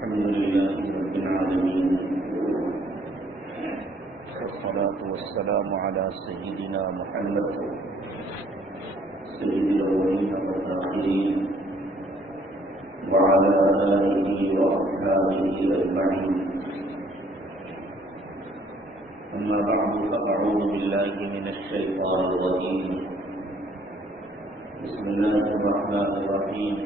الحمد لله رب العالمين، والصلاة والسلام على سيدنا محمد سيد الأولين والآخرين وعلى آله وأصحابه أجمعين. أما بعد، فأعوذ بالله من الشيطان الرجيم. بسم الله الرحمن الرحيم.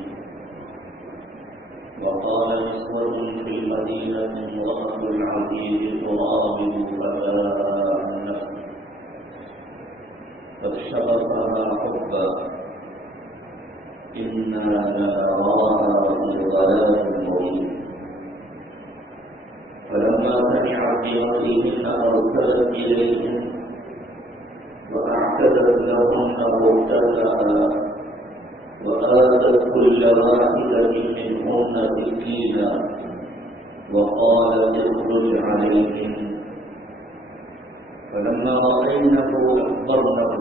وقال نسوة في المدينة امرأة العزيز تراود فتاها عن نفسه قد شغفها حبا إنا لنراها في ضلال مبين. فلما سمعت بمكرهن أرسلت إليهن وأعتدت لهن متكئا وآتت كل واحدة منهن سكينا وقالت اخرج عليهن. فلما رأينه أكبرنه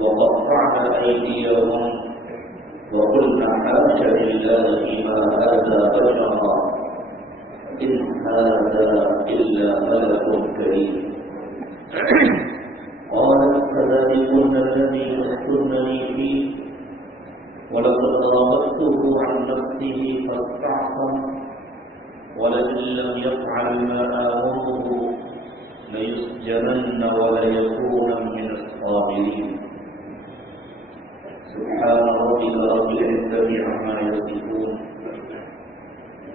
وقطعن أيديهن وقلن حاش لله ما هذا بشرا إن هذا إلا ملك كريم. قالت فذلكن الذي لمستنني فيه ولقد راودته عن نفسه فاستعصم ولئن لم يفعل ما آمره ليسجنن وليكون من الصاغرين. سبحان ربك رب العزة عما يصفون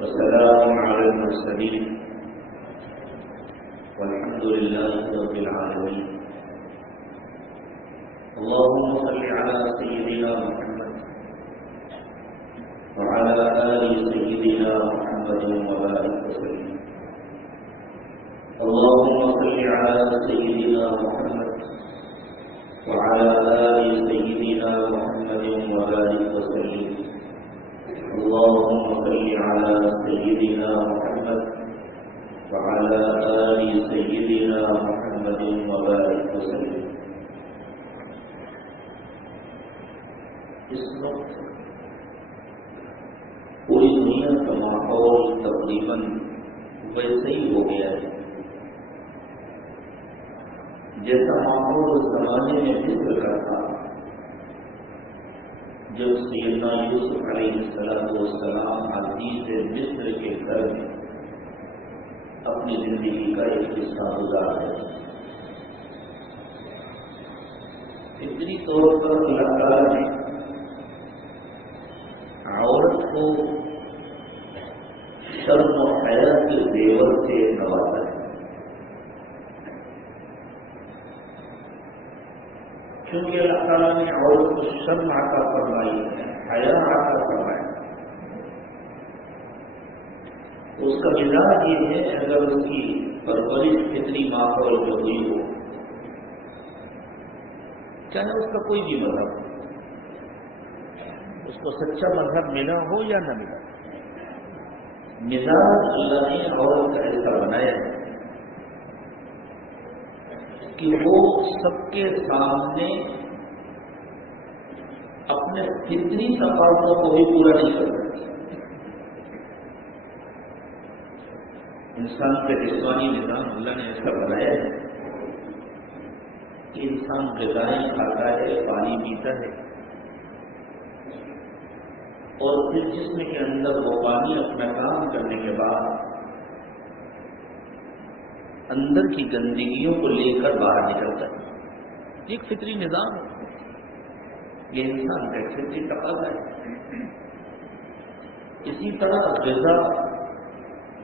وسلام على المرسلين والحمد لله رب العالمين. اللهم صل على سيدنا محمد وعلى آل سيدنا محمد وبارك وسلم. اللهم صل على سيدنا محمد وعلى آل سيدنا محمد وبارك وسلم. اللهم صل على سيدنا محمد وعلى آل سيدنا محمد وبارك وسلم. اس وقت پوری دنیا کا ماحول تقریباً ویسے ہی ہو گیا ہے جیسا ماحول اس زمانے میں مصر کا تھا جب سیدنا یوسف علیہ السلام عزیز مصر کے گھر میں اپنی زندگی کا ایک حصہ گزار ہے. فطری طور پر اللہ تعالیٰ نے عورت کو شرم و حیا کے زیور سے نوازا ہے، کیونکہ اللہ تعالیٰ نے عورت کو شرم عطا فرمائی ہے، حیا عطا فرمائی. اس کا مزاج یہ ہے اگر اس کی پرورش فطری ماحول جو ہوئی ہو، چاہے اس کا کوئی بھی مذہب ہو، اس کو سچا مذہب ملا ہو یا نہ ملا، مزاج اللہ نے عورت کا ایسا بنایا ہے کہ وہ سب کے سامنے اپنے فطری تقاضوں کو بھی پورا نہیں کر سکتی. انسان کے جسمانی نظام اللہ نے ایسا بنایا ہے کہ انسان غذائیں کھاتا ہے، پانی پیتا ہے، اور پھر جسم کے اندر وہ پانی اپنا کام کرنے کے بعد اندر کی گندگیوں کو لے کر باہر نکلتا ہے. ایک فطری نظام ہے، یہ انسان کا فطری تقاضا ہے. اسی طرح غذا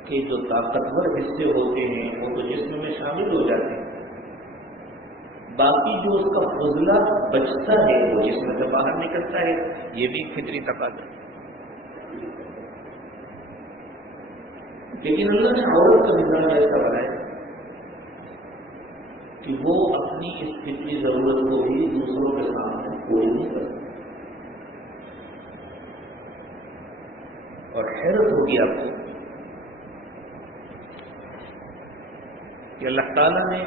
کے جو طاقتور حصے ہوتے ہیں وہ تو جسم میں شامل ہو جاتے ہیں، باقی جو اس کا فضلہ بچتا ہے وہ جسم سے باہر نکلتا ہے. یہ بھی فطری تقاضا ہے. لیکن اللہ نے عورت کا مزاج ایسا بنایا کہ وہ اپنی اس فطری ضرورت کو بھی دوسروں کے سامنے پوری نہیں کر سکتی. اور حیرت ہوگی آپ کو کہ اللہ تعالیٰ نے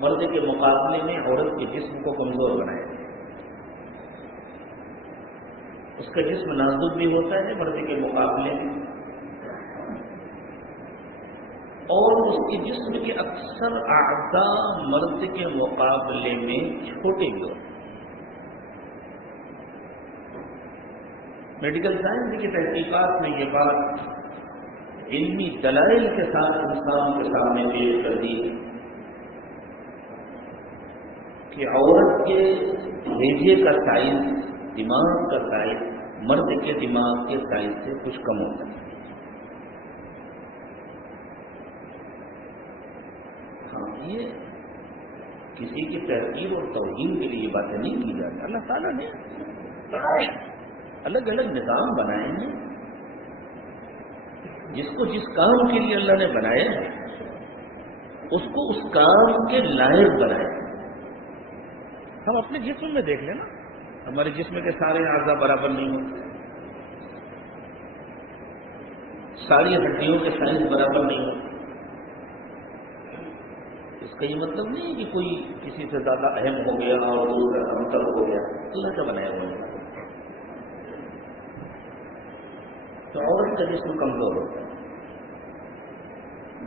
مرد کے مقابلے میں عورت کے جسم کو کمزور بنایا. اس کا جسم نازک بھی ہوتا ہے مرد کے مقابلے میں، اور اس کے جسم کے اکثر اعضاء مرد کے مقابلے میں چھوٹے بھی ہوتے ہیں۔ میڈیکل سائنس کی تحقیقات میں یہ بات علمی دلائل کے ساتھ انسان کے سامنے پیش کر دی کہ عورت کے بھیجے کا سائز، دماغ کا سائز مرد کے دماغ کے سائز سے کچھ کم ہوتا ہے۔ ہاں، یہ کسی کی تحقیر اور توہین کے لیے یہ باتیں نہیں کی جاتی۔ اللہ تعالیٰ نے الگ الگ نظام بنائے ہیں، جس کو جس کام کے لیے اللہ نے بنایا ہے اس کو اس کام کے لائق بنائے۔ ہم اپنے جسم میں دیکھ لیں نا، ہمارے جسم کے سارے اعضاء برابر نہیں ہوتے، ساری ہڈیوں کے سائز برابر نہیں ہوتے۔ اس کا یہ مطلب نہیں ہے کہ کوئی کسی سے زیادہ اہم ہو گیا اور دوسرا کمتر ہو گیا، اللہ کا بنایا ہوا ہے۔ تو عورت کا جسم کمزور ہوتا ہے،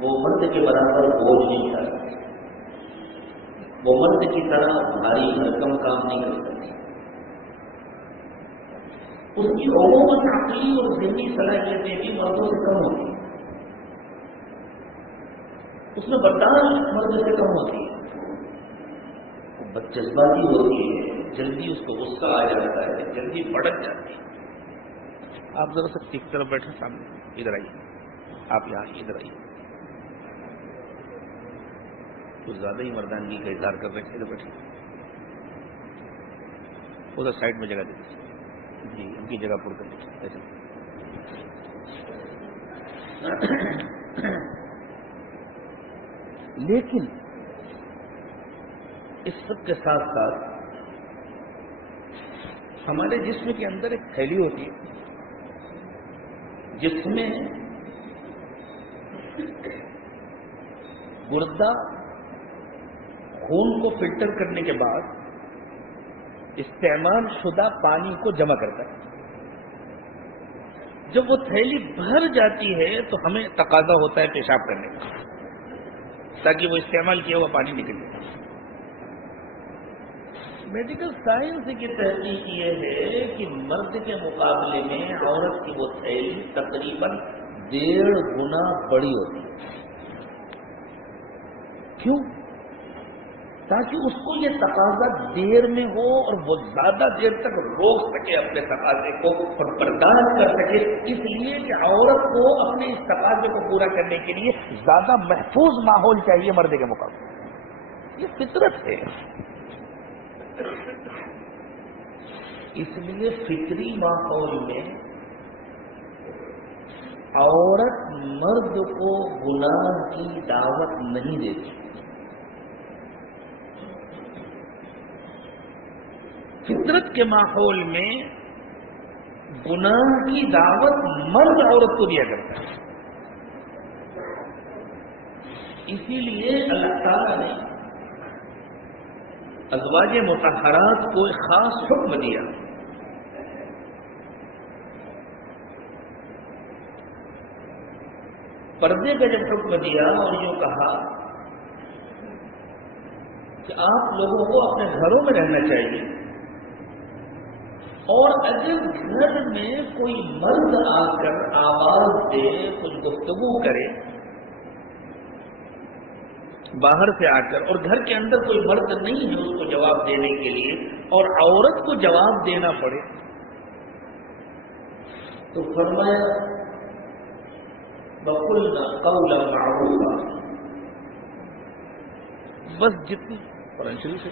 وہ مرد کے برابر بوجھ نہیں کر سکتی، وہ مرد کی طرح بھاری بھرکم کام نہیں کر سکتی، اس کی عموماً عقلی اور ذہنی صلاحیتیں بھی مردوں سے کم ہوتی ہیں، اس میں برداشت مرد سے کم ہوتی ہے، وہ بد جذباتی ہوتی ہے، جلدی اس کو غصہ آ جاتا ہے، جلدی بھڑک جاتی ہے۔ آپ ذرا سا ایک طرف بیٹھے، سامنے ادھر آئیے، آپ یہاں ادھر آئیے، کچھ زیادہ ہی مردانگی کا اظہار کر رہے ہیں، ادھر بیٹھے، ادھر سائڈ میں جگہ دے دیجیے، جی ان کی جگہ پر کر دیجیے۔ لیکن اس سب کے ساتھ ساتھ ہمارے جسم کے اندر ایک تھیلی ہوتی ہے جس میں گردہ خون کو فلٹر کرنے کے بعد استعمال شدہ پانی کو جمع کرتا ہے۔ جب وہ تھیلی بھر جاتی ہے تو ہمیں تقاضا ہوتا ہے پیشاب کرنے کا، تاکہ وہ استعمال کیا ہوا پانی نکل جائے۔ میڈیکل سائنس کی تحقیق یہ ہے کہ مرد کے مقابلے میں عورت کی وہ تھیلی تقریباً 1.5 گنا بڑی ہوتی ہے۔ کیوں؟ تاکہ اس کو یہ تقاضا دیر میں ہو اور وہ زیادہ دیر تک روک سکے اپنے تقاضے کو اور برداشت کر سکے، اس لیے کہ عورت کو اپنے اس تقاضے کو پورا کرنے کے لیے زیادہ محفوظ ماحول چاہیے مرد کے مقابلے۔ یہ فطرت ہے۔ اس لیے فطری ماحول میں عورت مرد کو گناہ کی دعوت نہیں دیتی۔ فطرت کے ماحول میں گناہ کی دعوت مرد عورت کو دیا کرتا ہے۔ اسی لیے اللہ تعالیٰ نے ازواج مطہرات کو ایک خاص حکم دیا۔ پردے کا جب حکم دیا اور یوں کہا کہ آپ لوگوں کو اپنے گھروں میں رہنا چاہیے، اور اگر گھر میں کوئی مرد آ کر آواز دے، کچھ گفتگو کرے باہر سے آ کر، اور گھر کے اندر کوئی مرد نہیں ہے اس کو جواب دینے کے لیے، اور عورت کو جواب دینا پڑے، تو فرمایا وَقُلْنَا قَوْلًا مَعْرُوفًا، بس جتنی قرآن شریف ہے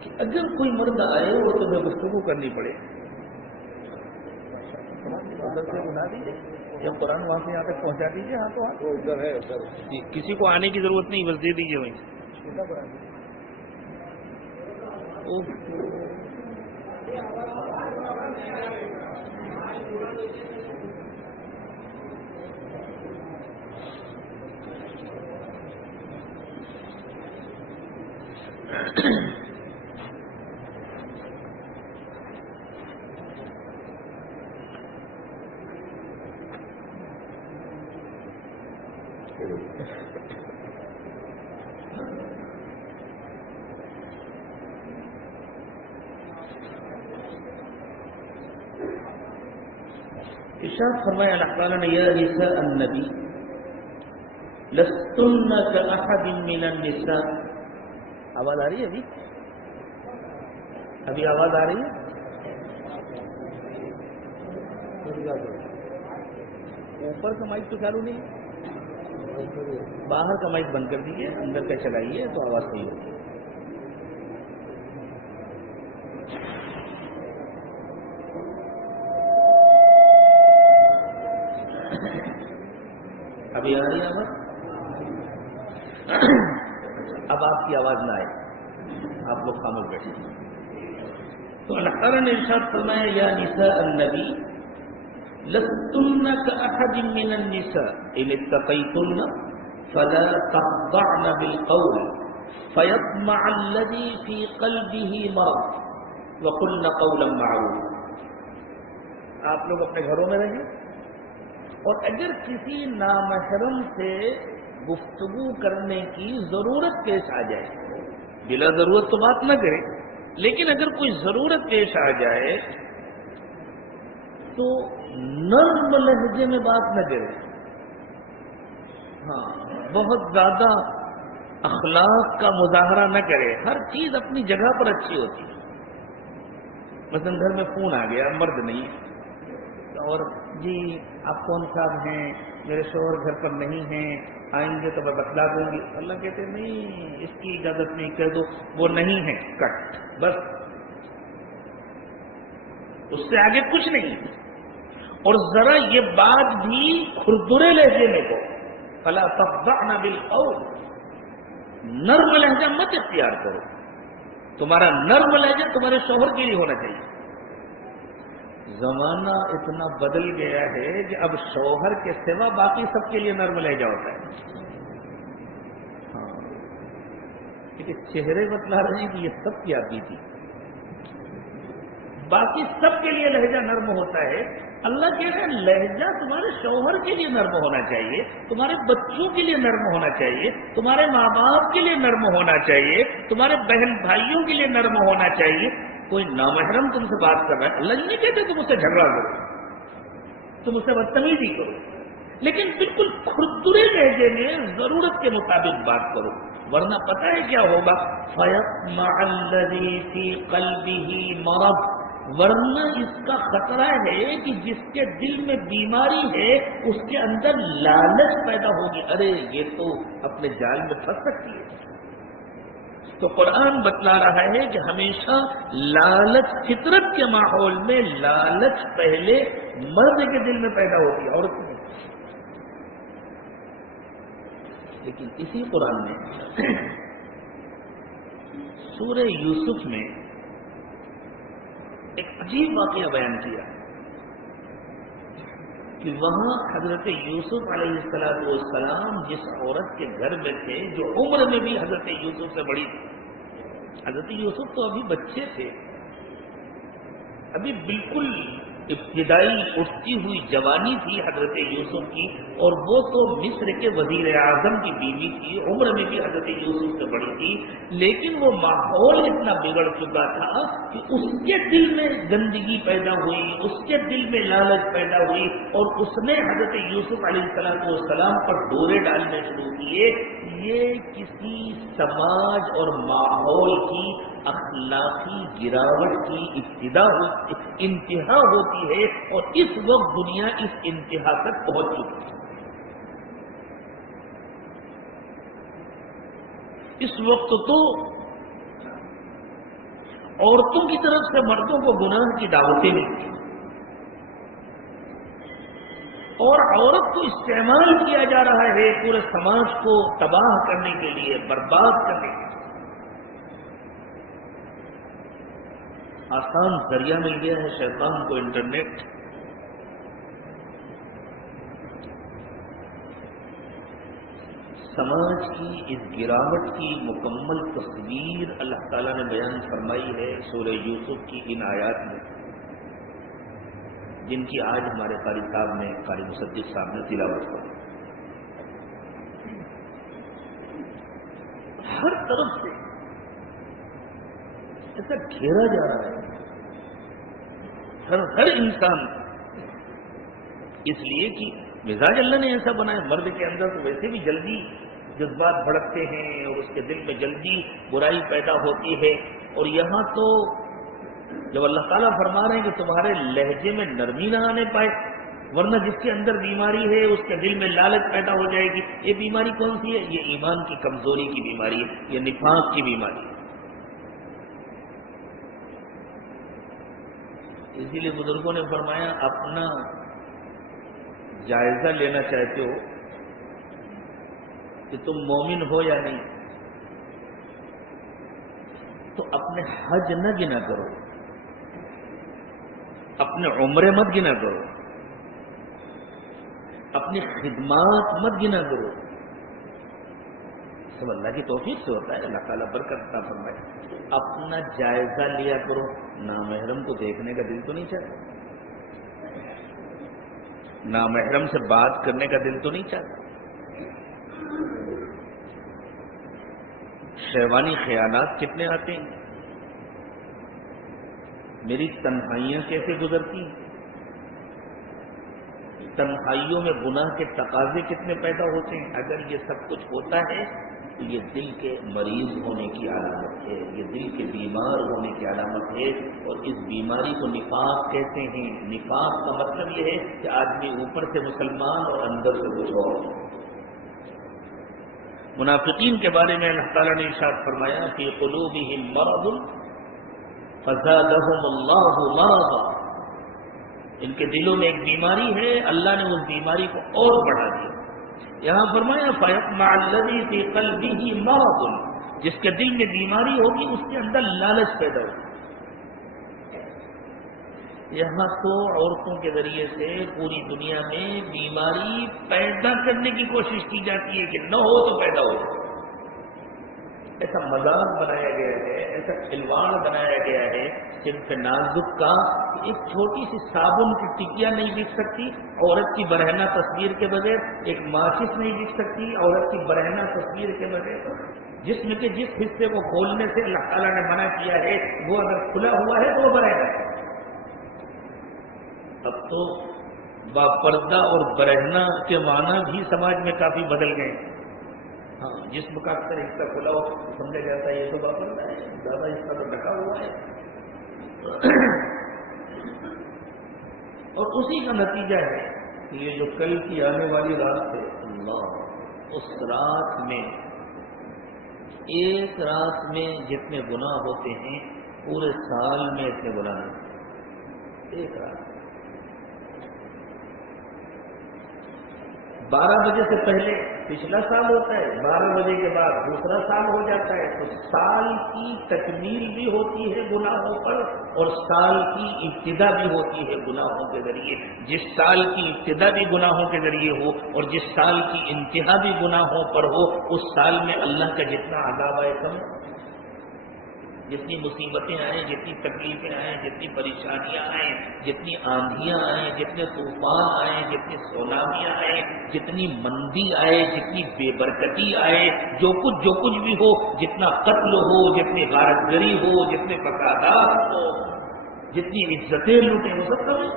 کہ اگر کوئی مرد آئے وہ تمہیں گفتگو کرنی پڑے، ادھر سے بنا دیجیے، جب قرآن وہاں سے یہاں تک پہنچا دیجیے، ہاں تو ادھر ہے، کسی کو آنے کی ضرورت نہیں، بس دے دیجیے وہیں۔ ارشاد فرمایا اللہ تعالیٰ نے یا نساء النبی لستن کأحد من النساء. آواز آ رہی ہے ابھی آواز آ رہی ہے؟ اوپر کا مائک تو چالو نہیں، باہر کا مائک بند کر دیجیے، اندر کا چلائیے تو آواز صحیح ہوگی. ابھی آ رہی ہے آواز؟ اب آپ کی آواز نہ آئے، آپ لوگ خاموش بیٹھے. تو اللہ تعالیٰ نے ارشاد فرمایا یا نساء النبی لستن کأحد من النساء ان اتقیتن فلا تخضعن بالقول فيطمع الذي في قلبه مرض وقلن قولا معروفا. آپ لوگ اپنے گھروں میں رہیں اور اگر کسی نامحرم سے گفتگو کرنے کی ضرورت پیش آ جائے، بلا ضرورت تو بات نہ کرے، لیکن اگر کوئی ضرورت پیش آ جائے تو نرم لہجے میں بات نہ کرے. ہاں، بہت زیادہ اخلاق کا مظاہرہ نہ کرے. ہر چیز اپنی جگہ پر اچھی ہوتی ہے. مثلا گھر میں فون آ گیا، مرد نہیں اور جی آپ کون صاحب ہیں، میرے شوہر گھر پر نہیں ہیں، آئیں گے تو میں بتلا دوں گی. اللہ کہتے نہیں، اس کی اجازت نہیں، کہہ دو وہ نہیں ہے، کٹ، بس اس سے آگے کچھ نہیں. اور ذرا یہ بات بھی کھردرے لہجے میں کو فلا تخضعن بالقول، نرم لہجہ مت اختیار کرو. تمہارا نرم لہجہ تمہارے شوہر کے لیے ہونا چاہیے. زمانہ اتنا بدل گیا ہے کہ اب شوہر کے سوا باقی سب کے لیے نرم لہجہ ہوتا ہے. ہاں، لیکن چہرے بتلا رہے ہیں کہ یہ سب کی آتی تھی. باقی سب کے لیے لہجہ نرم ہوتا ہے. اللہ کہہ رہے ہیں لہجہ تمہارے شوہر کے لیے نرم ہونا چاہیے، تمہارے بچوں کے لیے نرم ہونا چاہیے، تمہارے ماں باپ کے لیے نرم ہونا چاہیے، تمہارے بہن بھائیوں کے لیے نرم ہونا چاہیے. کوئی نامحرم تم سے بات کر رہا ہے، اللہ نہیں کہتے تم اس سے جھگڑا کرو، تم اس سے بدتمیزی کرو، لیکن بالکل کھردرے لہجے میں ضرورت کے مطابق بات کرو. ورنہ پتہ ہے کیا ہوگا؟ فَيَطْمَعَ الَّذِي فِي قَلْبِهِ مَرَضٌ، ورنہ اس کا خطرہ ہے کہ جس کے دل میں بیماری ہے اس کے اندر لالچ پیدا ہوگی. ارے یہ تو اپنے جال میں پھنس سکتی ہے. تو قرآن بتلا رہا ہے کہ ہمیشہ لالچ، فطرت کے ماحول میں لالچ پہلے مرد کے دل میں پیدا ہوتی ہے، عورت میں. لیکن اسی قرآن نے سورہ یوسف میں ایک عجیب واقعہ بیان کیا کہ وہاں حضرت یوسف علیہ السلام جس عورت کے گھر میں تھے، جو عمر میں بھی حضرت یوسف سے بڑی تھی. حضرت یوسف تو ابھی بچے تھے، ابھی بالکل ابتدائی اٹھتی ہوئی جوانی تھی حضرت یوسف کی، اور وہ تو مصر کے وزیر اعظم کی بیوی تھی، عمر میں بھی حضرت یوسف سے بڑی تھی. لیکن وہ ماحول اتنا بگڑ چکا تھا کہ اس کے دل میں گندگی پیدا ہوئی، اس کے دل میں لالچ پیدا ہوئی، اور اس نے حضرت یوسف علیہ السلام پر ڈورے ڈالنے شروع کیے. یہ کسی سماج اور ماحول کی اخلاقی گراوٹ کی انتہا ہوتی ہے، اور اس وقت دنیا اس انتہا تک پہنچ چکی ہے. اس وقت تو عورتوں کی طرف سے مردوں کو گناہ کی دعوتیں ملتی ہیں، اور عورت کو استعمال کیا جا رہا ہے پورے سماج کو تباہ کرنے کے لیے، برباد کرنے کے لیے. آسان ذریعہ مل گیا ہے شیطان کو، انٹرنیٹ. سماج کی اس گراوٹ کی مکمل تصویر اللہ تعالیٰ نے بیان فرمائی ہے سورہ یوسف کی ان آیات میں، جن کی آج ہمارے قاری صاحب نے، قاری مصدق صاحب نے تلاوت کی۔ ہر طرف سے ایسا گھیرا جا رہا ہے ہر انسان، اس لیے کہ مزاج اللہ نے ایسا بنایا، مرد کے اندر تو ویسے بھی جلدی جذبات بھڑکتے ہیں اور اس کے دل میں جلدی برائی پیدا ہوتی ہے، اور یہاں تو جب اللہ تعالیٰ فرما رہے ہیں کہ تمہارے لہجے میں نرمی نہ آنے پائے، ورنہ جس کے اندر بیماری ہے اس کے دل میں لالچ پیدا ہو جائے گی۔ یہ بیماری کون سی ہے؟ یہ ایمان کی کمزوری کی بیماری ہے، یہ نفاق کی بیماری ہے۔ اسی لیے بزرگوں نے فرمایا اپنا جائزہ لینا چاہتے ہو کہ تم مومن ہو یا نہیں، تو اپنے حج نہ گنا کرو، اپنے عمرے مت گنا کرو، اپنی خدمات مت گنا کرو، سب اللہ کی توفیق سے ہوتا ہے، اللہ تعالیٰ برکت عطا فرمائے۔ اپنا جائزہ لیا کرو، نامحرم کو دیکھنے کا دل تو نہیں چاہتا، نامحرم سے بات کرنے کا دل تو نہیں چاہتا، شیوانی خیانات کتنے آتے ہیں، میری تنہائیاں کیسے گزرتی ہیں، تنہائیوں میں گناہ کے تقاضے کتنے پیدا ہوتے ہیں۔ اگر یہ سب کچھ ہوتا ہے تو یہ دل کے مریض ہونے کی علامت ہے، یہ دل کے بیمار ہونے کی علامت ہے، اور اس بیماری کو نفاق کہتے ہیں۔ نفاق کا مطلب یہ ہے کہ آدمی اوپر سے مسلمان اور اندر سے کچھ اور۔ منافقین کے بارے میں اللہ تعالیٰ نے ارشاد فرمایا فی قلوبہم مرض فزادہم اللہ مرضا، ان کے دلوں میں ایک بیماری ہے، اللہ نے اس بیماری کو اور بڑھا دیا۔ یہاں فرمایا فَيَطْمَعَ الَّذِي فِي قَلْبِهِ مَرَضٌ، جس کے دل میں بیماری ہوگی اس کے اندر لالچ پیدا ہوگی۔ یہاں تو عورتوں کے ذریعے سے پوری دنیا میں بیماری پیدا کرنے کی کوشش کی جاتی ہے کہ نہ ہو تو پیدا ہو جائے۔ ایسا مذاق بنایا گیا ہے، ایسا کھلواڑ بنایا گیا ہے صرف نازک کا، ایک چھوٹی سی صابن کی ٹکیا نہیں بک سکتی عورت کی برہنہ تصویر کے بغیر، ایک ماچس نہیں بک سکتی عورت کی برہنہ تصویر کے بغیر۔ جسم کے جس حصے کو کھولنے سے اللہ تعالیٰ نے منع کیا ہے وہ اگر کھلا ہوا ہے تو وہ برہنہ ہے۔ اب تو باپردہ اور برہنہ کے معنی بھی سماج میں کافی بدل گئے۔ ہاں، جسم کا اکثر حصہ کھلا ہو تو سمجھا جاتا ہے یہ تو باپردہ ہے، زیادہ حصہ تو ڈھکا ہوا ہے۔ اور اسی کا نتیجہ ہے کہ یہ جو کل کی آنے والی رات ہے، اللہ، اس رات میں ایک رات میں جتنے گناہ ہوتے ہیں پورے سال میں اتنے گناہ نہیں۔ ایک رات 12 بجے سے پہلے پچھلا سال ہوتا ہے، 12 بجے کے بعد دوسرا سال ہو جاتا ہے، تو سال کی تکمیل بھی ہوتی ہے گناہوں پر اور سال کی ابتدا بھی ہوتی ہے گناہوں کے ذریعے۔ جس سال کی ابتدا بھی گناہوں کے ذریعے ہو اور جس سال کی انتہا بھی گناہوں پر ہو، اس سال میں اللہ کا جتنا عذاب آئے کم، جتنی مصیبتیں آئیں، جتنی تکلیفیں آئیں، جتنی پریشانیاں آئیں، جتنی آندھیاں آئیں، جتنے طوفان آئیں، جتنی سونامیاں آئیں، جتنی مندی آئے، جتنی بے برکتی آئے، جو کچھ بھی ہو، جتنا قتل ہو، جتنی غارت گری ہو، جتنے فسادات ہو، جتنی عزتیں لوٹیں، وہ سب کریں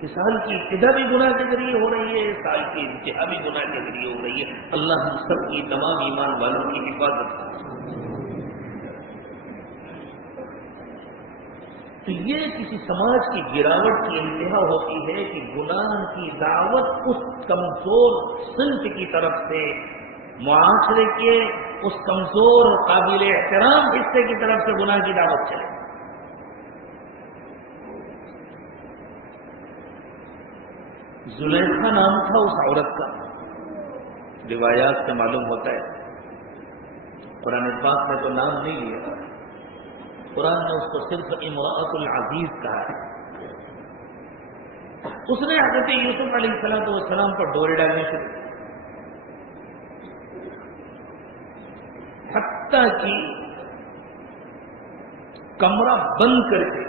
کہ سال کی ابتدا بھی گناہ کے ذریعے ہو رہی ہے، سال کی انتہا بھی گناہ کے ذریعے ہو رہی ہے۔ اللہ ہم سب کی تمام ایمان والوں کی حفاظت کرے۔ تو یہ کسی سماج کی گراوٹ کی انتہا ہوتی ہے کہ گناہ کی دعوت اس کمزور صنف کی طرف سے، معاشرے کے اس کمزور اور قابل احترام حصے کی طرف سے گناہ کی دعوت چلے۔ زلیخا نام تھا اس عورت کا، روایات سے معلوم ہوتا ہے، قرآن پاک نے تو نام نہیں لیا، قرآن نے اس کو صرف امرأۃ العزیز کہا ہے۔ اس نے حضرت یوسف علیہ السلام پر ڈورے ڈالنے شروع، حتیٰ کہ کمرہ بند کر کے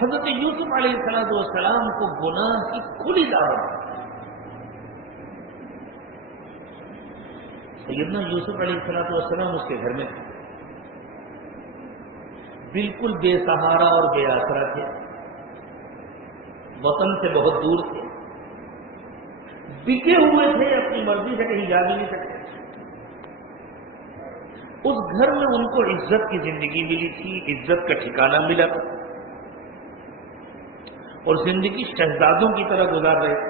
حضرت یوسف علیہ السلام کو گناہ کی کھلی دعوت۔ سیدنا یوسف علیہ السلام اس کے گھر میں تھے، بالکل بے سہارا اور بے آسرا تھے، وطن سے بہت دور تھے، بکے ہوئے تھے، اپنی مرضی سے کہیں جا بھی نہیں سکتے۔ اس گھر میں ان کو عزت کی زندگی ملی تھی، عزت کا ٹھکانہ ملا تھا، اور زندگی شہزادوں کی طرح گزار رہے تھے۔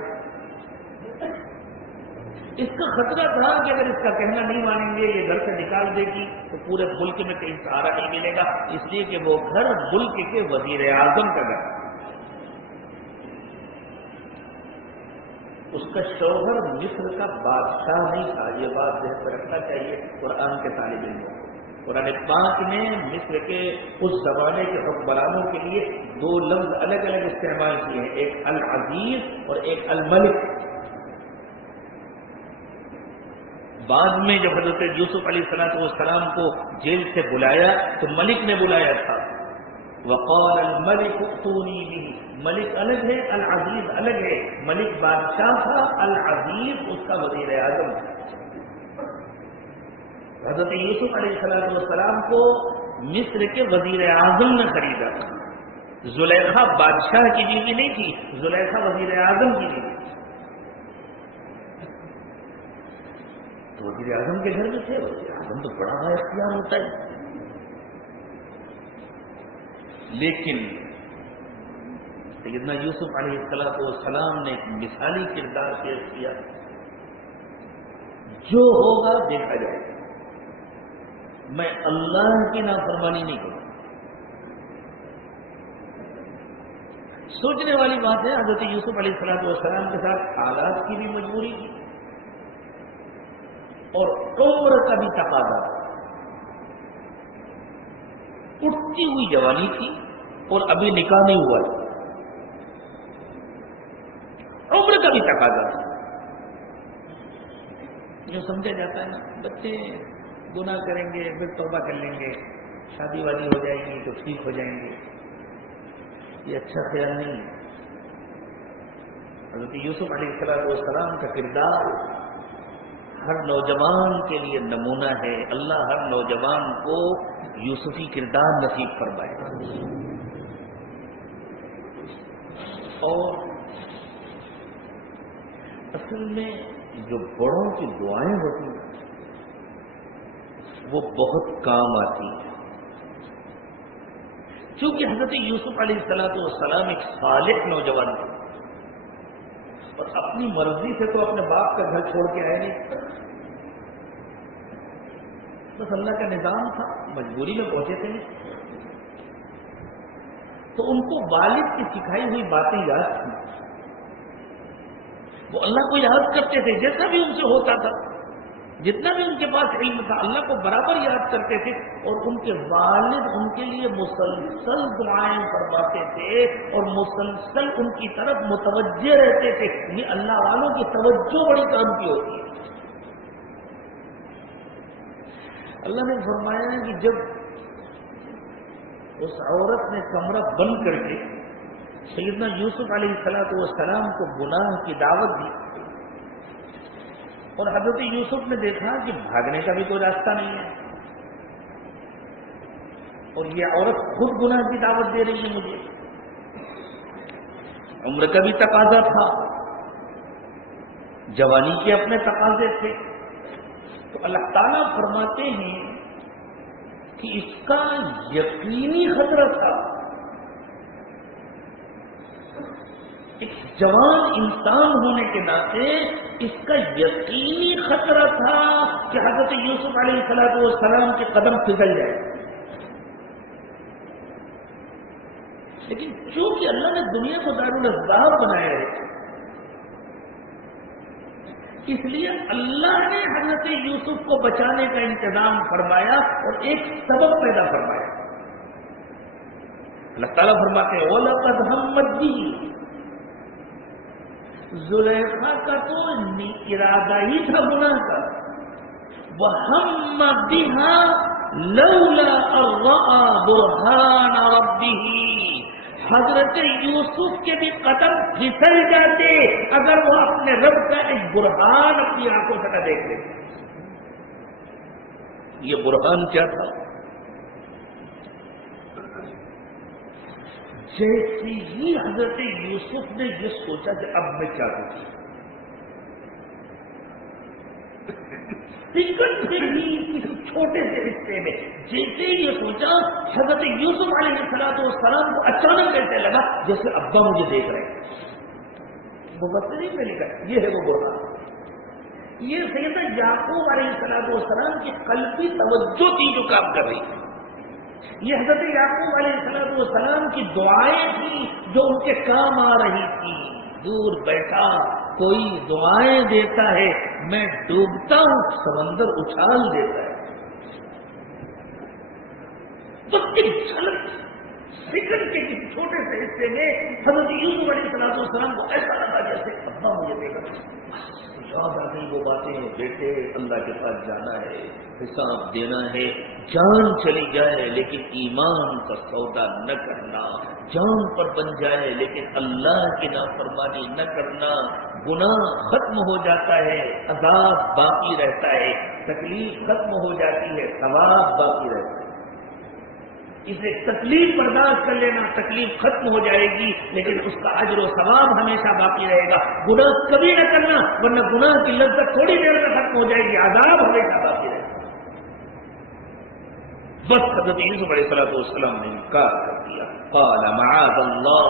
اس کا خطرہ تھا کہ اگر اس کا کہنا نہیں مانیں گے، یہ گھر سے نکال دے گی تو پورے ملک میں کہیں سہارا نہیں ملے گا، اس لیے کہ وہ گھر ملک کے وزیر اعظم کا گھر، اس کا شوہر مصر کا بادشاہ نہیں تھا۔ یہ بات ذہن میں رکھنا چاہیے قرآن کے طالب علموں کو۔ قرآن پاک نے مصر کے اس زمانے کے حکمرانوں کے لیے دو لفظ الگ الگ استعمال کیے ہیں، ایک العزیز اور ایک الملک۔ بعد میں جب حضرت یوسف علیہ السلام کو جیل سے بلایا تو ملک نے بلایا تھا، وقال الملک ائتونی بہ، ملک الگ ہے، العزیز الگ ہے۔ ملک بادشاہ تھا، العزیز اس کا وزیر اعظم تھا۔ حضرت یوسف علیہ السلام کو مصر کے وزیر اعظم نے خریدا تھا۔ زلیخا بادشاہ کی بیوی نہیں تھی، زلیخا وزیر اعظم کی بیوی تھی۔ تو وزیر اعظم کے گھر میں تھے، وزیر اعظم تو بڑا اختیار ہوتا ہے، لیکن سیدنا یوسف علیہ السلام نے ایک مثالی کردار پیش کیا، جو ہوگا دیکھا جائے گا، میں اللہ کی نافرمانی نہیں کروں۔ سوچنے والی بات ہے، حضرت یوسف علیہ السلام کے ساتھ حالات کی بھی مجبوری تھی اور عمر کا بھی تقاضا، اٹھتی ہوئی جوانی تھی اور ابھی نکاح نہیں ہوا تھا، عمر کا بھی تقاضا تھا۔ جو سمجھا جاتا ہے نا، بچے گناہ کریں گے پھر توبہ کر لیں گے، شادی وادی ہو جائے گی تو ٹھیک ہو جائیں گے، یہ اچھا خیال نہیں ہے۔ حضرت یوسف علیہ السلام کا کردار ہر نوجوان کے لیے نمونہ ہے۔ اللہ ہر نوجوان کو یوسفی کردار نصیب فرمائے۔ اور اصل میں جو بڑوں کی دعائیں ہوتی ہیں وہ بہت کام آتی ہیں، چونکہ حضرت یوسف علیہ السلام ایک صالح نوجوان تھے اور اپنی مرضی سے تو اپنے باپ کا گھر چھوڑ کے آئے نہیں، بس اللہ کا نظام تھا، مجبوری میں پہنچے تھے۔ تو ان کو والد کی سکھائی ہوئی باتیں یاد تھیں، وہ اللہ کو یاد کرتے تھے، جیسا بھی ان سے ہوتا تھا، جتنا بھی ان کے پاس علم تھا اللہ کو برابر یاد کرتے تھے، اور ان کے والد ان کے لیے مسلسل دعائیں فرماتے تھے اور مسلسل ان کی طرف متوجہ رہتے تھے۔ یہ اللہ والوں کی توجہ بڑی کام کی ہوتی ہے۔ اللہ نے فرمایا کہ جب اس عورت نے کمرہ بند کر کے سیدنا یوسف علیہ السلام کو گناہ کی دعوت دی اور حضرت یوسف نے دیکھا کہ بھاگنے کا بھی کوئی راستہ نہیں ہے اور یہ عورت خود گناہ کی دعوت دے رہی ہے، مجھے عمر کا بھی تقاضا تھا، جوانی کے اپنے تقاضے تھے، تو اللہ تعالیٰ فرماتے ہیں کہ اس کا یقینی خطرہ تھا، ایک جوان انسان ہونے کے ناطے اس کا یقینی خطرہ تھا کہ حضرت یوسف علیہ السلام کے قدم پھسل جائے، لیکن چونکہ اللہ نے دنیا کو دارالاسباب بنایا ہے، اس لیے اللہ نے حضرت یوسف کو بچانے کا انتظام فرمایا اور ایک سبب پیدا فرمایا۔ اللہ تعالیٰ فرماتے ہیں وَلَقَدْ هَمَّتْ بِهِ، زلیخا کا تو ارادہ ہی تھا گناہ کا، وَهَمَّ بِهَا لَوْلَا أَن رَّأَىٰ بُرْهَانَ رَبِّهِ، حضرت یوسف کے بھی قدم پھسل جاتے اگر وہ اپنے رب کا ایک برہان اپنی آنکھوں سے نہ دیکھ لیتے۔ یہ برہان کیا تھا؟ جیسے ہی حضرت یوسف نے یہ سوچا کہ اب میں کیا کروں، سکن سے ہی کسی چھوٹے سے حصے میں جیسے ہی یہ سوچا، حضرت یوسف علیہ السلام کو اچانک ایسے لگا جیسے ابا مجھے دیکھ رہے ہیں۔ مبصرین میں لکھا یہ ہے وہ برہان، یہ سیدنا یعقوب علیہ السلام کی قلبی توجہ تھی جو کام کر رہی تھی، یہ حضرت یعقوب علیہ السلام کی دعائیں تھیں جو ان کے کام آ رہی تھی۔ دور بیٹھا کوئی دعائیں دیتا ہے، میں ڈوبتا ہوں سمندر اچھال دیتا ہے۔ بس ایک جھلک سیکنڈ کے کسی چھوٹے سے حصے میں حضرت یوسف علیہ السلام کو ایسا لگا جیسے ابا مجھے دیکھا، یاد آ گئی وہ باتیں، بیٹے اللہ کے پاس جانا ہے، حساب دینا ہے، جان چلی جائے لیکن ایمان کا سودا نہ کرنا، جان پر بن جائے لیکن اللہ کی نافرمانی نہ کرنا، گناہ ختم ہو جاتا ہے، عذاب باقی رہتا ہے، تکلیف ختم ہو جاتی ہے، ثواب باقی رہتا ہے۔ اسے تکلیف برداشت کر لینا، تکلیف ختم ہو جائے گی لیکن اس کا اجر و ثواب ہمیشہ باقی رہے گا۔ گناہ کبھی نہ کرنا ورنہ گناہ کی لذت تھوڑی دیر میں ختم ہو جائے گی، عذاب ہمیشہ باقی رہے گا۔ بس حضرت یوسف علیہ السلام نے انکار کر دیا، قال معاذ اللہ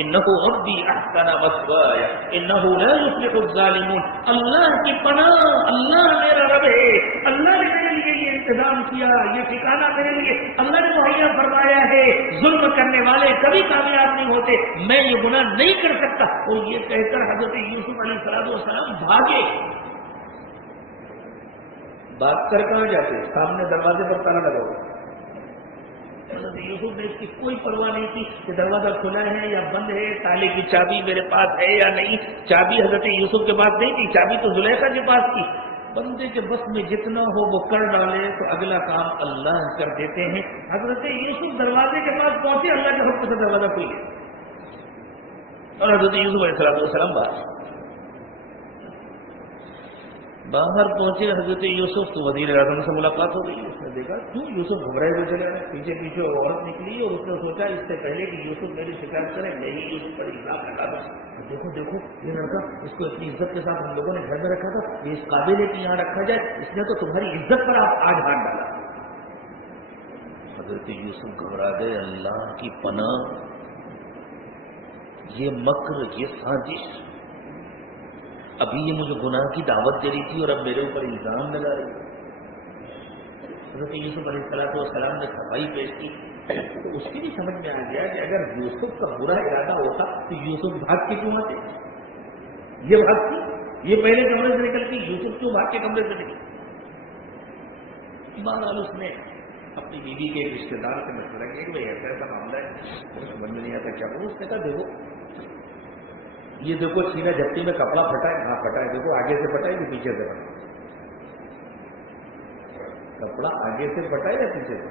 انه ربی احسن مثواي انه لا يفلح الظالمون، اللہ کی پناہ، اللہ میرا رب ہے، اللہ نے میرے لیے یہ انتظام کیا، یہ ٹھکانہ میرے لیے اللہ نے مہیا فرمایا ہے، ظلم کرنے والے کبھی کامیاب نہیں ہوتے، میں یہ گناہ نہیں کر سکتا۔ اور یہ کہہ کر حضرت یوسف علیہ السلام بھاگے۔ بات کر کہاں جاتے؟ سامنے دروازے پر تالا لگا ہوا۔ حضرت یوسف نے اس کی کوئی پرواہ نہیں کی کہ دروازہ کھلا ہے یا بند ہے، تالے کی چابی میرے پاس ہے یا نہیں۔ چابی حضرت یوسف کے پاس نہیں تھی، چابی تو زلیخا کے پاس تھی۔ بندے کے بس میں جتنا ہو وہ کر ڈالے تو اگلا کام اللہ کر دیتے ہیں۔ حضرت یوسف دروازے کے پاس پہنچے، اللہ کے حکم سے دروازہ کھل گیا اور حضرت یوسف علیہ السلام باہر پہنچے۔ حضرت یوسف تو وزیر اعظم سے ملاقات ہو گئی، اس نے دیکھا کیوں یوسف گھبرائے ہوئے چلے گئے، پیچھے پیچھے عورت نکلی اور اس نے سوچا اس سے پہلے کہ یوسف میری شکایت کرے میں ہی یوسف پر الزام لگا دوں۔ دیکھو دیکھو یہ لڑکا، اس کو اتنی عزت کے ساتھ ہم لوگوں نے گھر میں رکھا تھا، یہ اس قابل ہے کہ یہاں رکھا جائے، اس نے تو تمہاری عزت پر آپ آج ہاتھ ڈالا۔ حضرت یوسف گھبرا گئے، اللہ کی پناہ، یہ مکر، یہ سازش، ابھی یہ مجھے گناہ کی دعوت دے رہی تھی اور اب میرے اوپر الزام لگا رہی ہے۔ حضرت یوسف علیہ السلام نے صفائی پیش کی تو اس کی بھی سمجھ میں آ گیا کہ اگر یوسف کا برا ارادہ ہوتا تو یوسف بھاگ کے کیوں آتے؟ یہ بھاگتی، یہ پہلے کمرے سے نکلتی، یوسف کیوں بھاگ کے کمرے سے نکلی؟ بہرحال اس نے اپنی بیوی کے ایک رشتے دار سے مشورہ کیا کہ بھائی ایسا ایسا معاملہ ہے، مجھے سمجھ میں نہیں آتا کیا کروں۔ اس نے کہا دیکھو یہ دیکھو سینہ جھپٹی میں کپڑا پھٹا ہے، ہاں پھٹا ہے، دیکھو آگے سے پھٹا ہے کہ پیچھے سے پھٹا ہے، کپڑا آگے سے پھٹا ہے یا پیچھے سے؟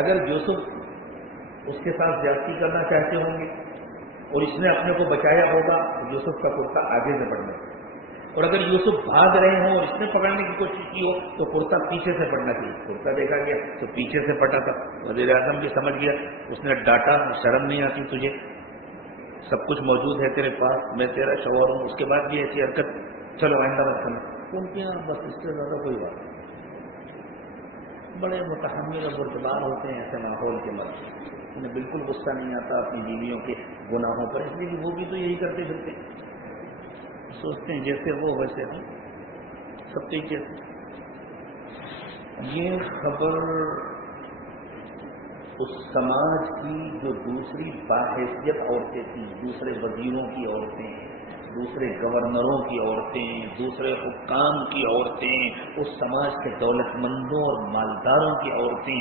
اگر یوسف اس کے ساتھ زیادتی کرنا چاہتے ہوں گے اور اس نے اپنے کو بچایا ہوگا تو یوسف کا کرتا آگے سے پڑنا، اور اگر یوسف بھاگ رہے ہوں اور اس نے پکڑنے کی کوشش کی ہو تو کرتا پیچھے سے پڑنا چاہیے۔ کرتا دیکھا گیا تو پیچھے سے پٹا تھا۔ وزیر اعظم بھی سمجھ گیا، اس نے ڈانٹا شرم نہیں آتی تجھے، سب کچھ موجود ہے تیرے پاس، میں تیرا شوہر ہوں، اس کے بعد بھی ایسی حرکت، چلو آئندہ مت کرنا۔ ان کے یہاں بس اس سے زیادہ کوئی بات نہیں، بڑے متحمل اور بردبار ہوتے ہیں ایسے ماحول کے مرد، انہیں بالکل غصہ نہیں آتا اپنی بیویوں کے گناہوں پر، اس لیے کہ وہ بھی تو یہی کرتے پھرتے، سوچتے ہیں جیسے وہ ویسے ہم سب طریقے سے۔ یہ خبر اس سماج کی جو دوسری باحیثیت عورتیں تھیں، دوسرے وزیروں کی عورتیں، دوسرے گورنروں کی عورتیں، دوسرے حکام کی عورتیں، اس سماج کے دولت مندوں اور مالداروں کی عورتیں،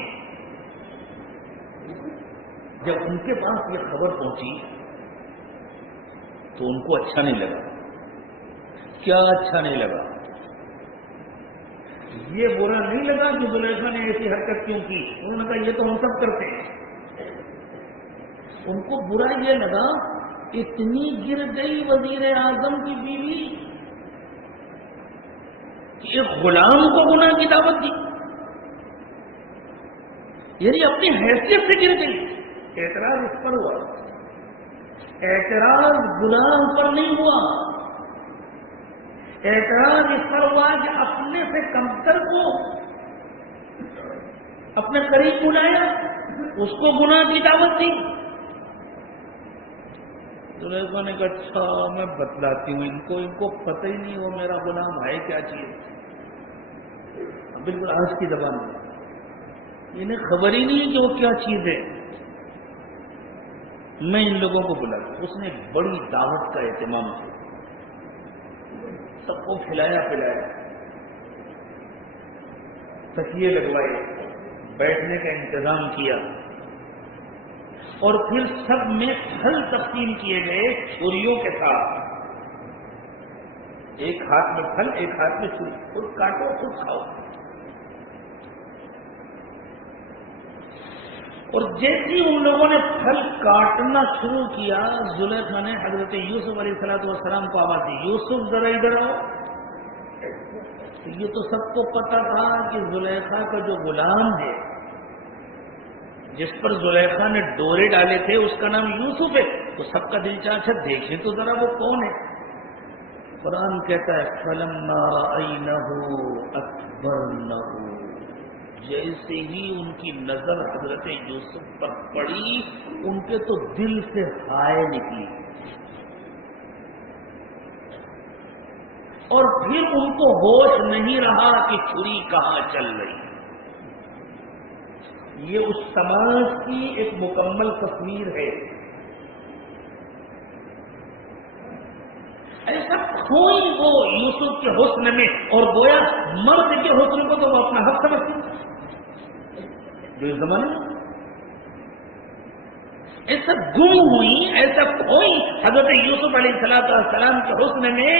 جب ان کے پاس یہ خبر پہنچی تو ان کو اچھا نہیں لگا. کیا اچھا نہیں لگا؟ یہ برا نہیں لگا کہ زلیخا نے ایسی حرکت کیوں کی. انہوں نے کہا یہ تو ہم سب کرتے ہیں. ان کو برا یہ لگا اتنی گر گئی وزیر اعظم کی بیوی کہ ایک غلام کو گناہ کی دعوت دی، یعنی اپنی حیثیت سے گر گئی. اعتراض اس پر ہوا، اعتراض غلام پر نہیں ہوا. اعتراض اس پر ہوا کہ اپنے سے کمتر کو اپنے قریب بلایا، اس کو گناہ کی دعوت دی. زلیخا نے کہا اچھا میں بتلاتی ہوں ان کو پتہ ہی نہیں وہ میرا غلام ہے کیا چیز. بالکل آج کی زبان میں انہیں خبر ہی نہیں ہے کہ وہ کیا چیز ہے. میں ان لوگوں کو بلاتا. اس نے بڑی دعوت کا اہتمام کیا، سب کو کھلایا پلایا، تکیے لگوائے، بیٹھنے کا انتظام کیا، اور پھر سب میں پھل تقسیم کیے گئے چھریوں کے ساتھ. ایک ہاتھ میں پھل، ایک ہاتھ میں چھری، خود کاٹو خود کھاؤ. اور جیسی ان لوگوں نے پھل کاٹنا شروع کیا، زلیخا نے حضرت یوسف علیہ السلام کو آواز دی، یوسف ذرا ادھر آؤ. یہ تو سب کو پتا تھا کہ زلیخا کا جو غلام ہے جس پر زلیخا نے ڈورے ڈالے تھے اس کا نام یوسف ہے. تو سب کا دل چاہتا دیکھیں تو ذرا وہ کون ہے. قرآن کہتا ہے فَلَمَّا رَأَيْنَهُ أَكْبَرْنَهُ. جیسے ہی ان کی نظر حضرت یوسف پر پڑی ان کے تو دل سے ہائے نکلی، اور پھر ان کو ہوش نہیں رہا کہ چھری کہاں چل رہی. یہ اس سماج کی ایک مکمل تصویر ہے. ایسا کوئی وہ یوسف کے حسن میں، اور گویا مرد کے حسن کو تو وہ اپنا حق سمجھتے جو اس زمانے میں ایسا گم ہوئی، ایسا کھوئی حضرت یوسف علیہ السلام کے حسن میں